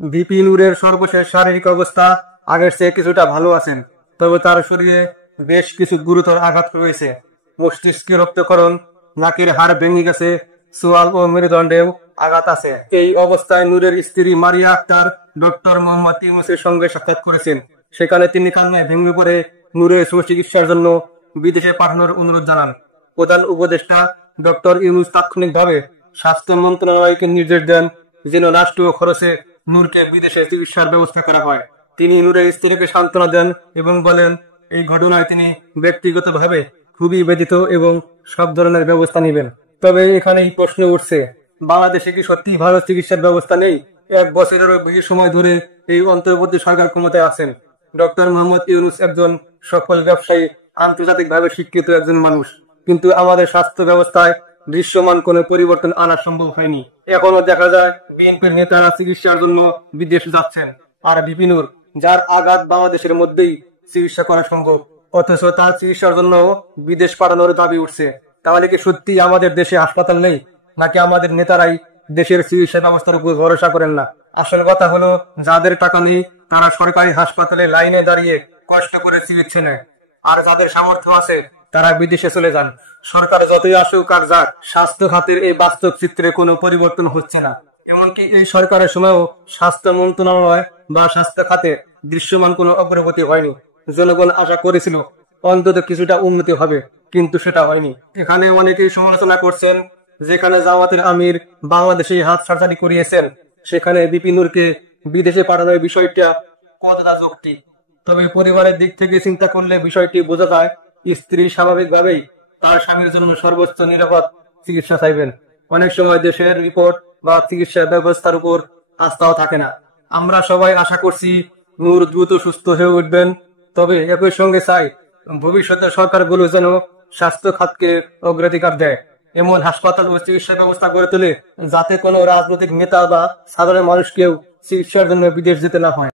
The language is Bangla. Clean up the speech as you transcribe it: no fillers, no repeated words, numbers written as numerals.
ভিপি নূরের সর্বশেষ শারীরিক অবস্থা আগের চেয়ে কিছুটা ভালো আছেন, তবে তার শরীরে বেশ কিছু গুরুতর আঘাত রয়েছে। মস্তিষ্কে রক্তক্ষরণ, নাকের হাড় ভেঙে গেছে, সোয়াল ও মেরুদণ্ডেও আঘাত আছে। এই অবস্থায় নূরের স্ত্রী মারিয়া আক্তার ডক্টর মোহাম্মদ ইউনূসের সঙ্গে সাক্ষাৎ করেছেন। সেখানে তিনি কান্নায় ভেঙে পড়ে নূরের সুচিকিৎসার জন্য বিদেশে পাঠানোর অনুরোধ জানান। প্রধান উপদেষ্টা ডক্টর ইউনূস তাৎক্ষণিকভাবে স্বাস্থ্য মন্ত্রণালয়কে নির্দেশ দেন যেন রাষ্ট্রীয় খরচে নূরকে বিদেশে চিকিৎসার ব্যবস্থা করা হয়। তিনি নূরের স্ত্রীকে সান্ত্বনা দেন এবং বলেন, এই ঘটনায় তিনি ব্যক্তিগতভাবে খুবই ব্যথিত এবং সব ধরনের ব্যবস্থা নেবেন। তবে এখানেই প্রশ্ন উঠছে, বাংলাদেশে কি সত্যি ভালো চিকিৎসার ব্যবস্থা নেই? 1 বছরেরও বেশি সময় ধরে এই অন্তর্বর্তী সরকার ক্ষমতায় আছেন। ডক্টর মোহাম্মদ ইউনূস একজন সফল ব্যবসায়ী, আন্তর্জাতিকভাবে স্বীকৃত একজন মানুষ, কিন্তু আমাদের স্বাস্থ্য ব্যবস্থায় দৃশ্যমান কোনো পরিবর্তন আনা সম্ভব হয়নি। এখনো দেখা যায় বিএনপির নেতারা চিকিৎসার জন্য বিদেশ যাচ্ছেন, আর ভিপি নূর, যার আঘাত বাংলাদেশের মধ্যেই চিকিৎসা করা সম্ভব, অথচ তার চিকিৎসার জন্য বিদেশ পাঠানোর দাবি উঠছে। তাহলে কি সত্যি আমাদের দেশে হাসপাতাল নেই, নাকি আমাদের নেতারাই দেশের চিকিৎসা ব্যবস্থার উপর ভরসা করেন না? আসল কথা হলো, যাদের টাকা নেই তারা সরকারি হাসপাতালে লাইনে দাঁড়িয়ে কষ্ট করে চিকিৎসা নেয়, আর যাদের সামর্থ্য আছে তারা বিদেশে চলে যান। সরকার যতই আসুক আর যাক, স্বাস্থ্য খাতের এই বাস্তব চিত্রে কোনো পরিবর্তন হচ্ছে না। এমনকি এই সরকারের সময়ও স্বাস্থ্য মন্ত্রণালয় বা স্বাস্থ্য খাতে দৃশ্যমান কোনো অগ্রগতি হয়নি। জনগণ আশা করেছিল অন্তত কিছুটা উন্নতি হবে, কিন্তু সেটা হয়নি। এখানে অনেকেই সমালোচনা করছেন, যেখানে জামাতের আমির বাংলাদেশে হাত সার্জারি করিয়েছেন, সেখানে ভিপি নূরকে বিদেশে পাঠানোর বিষয়টা কতটা যৌক্তিক। তবে পরিবারের দিক থেকে চিন্তা করলে বিষয়টি বোঝা যায়, স্ত্রী স্বাভাবিকভাবেই তার স্বামীর জন্য সর্বোচ্চ নিরাপদ চিকিৎসা চাইবেন। অনেক সময় দেশের রিপোর্ট বা চিকিৎসা ব্যবস্থার উপর আস্থাও থাকে না। আমরা সবাই আশা করছি নূর দ্রুত সুস্থ হয়ে উঠবেন, তবে একই সঙ্গে চাই ভবিষ্যতে সরকারগুলো যেন স্বাস্থ্য খাতকে অগ্রাধিকার দেয়, এমন হাসপাতাল ও চিকিৎসা ব্যবস্থা গড়ে তোলে যাতে কোনো রাজনৈতিক নেতা বা সাধারণ মানুষ কেউ চিকিৎসার জন্য বিদেশ যেতে না হয়।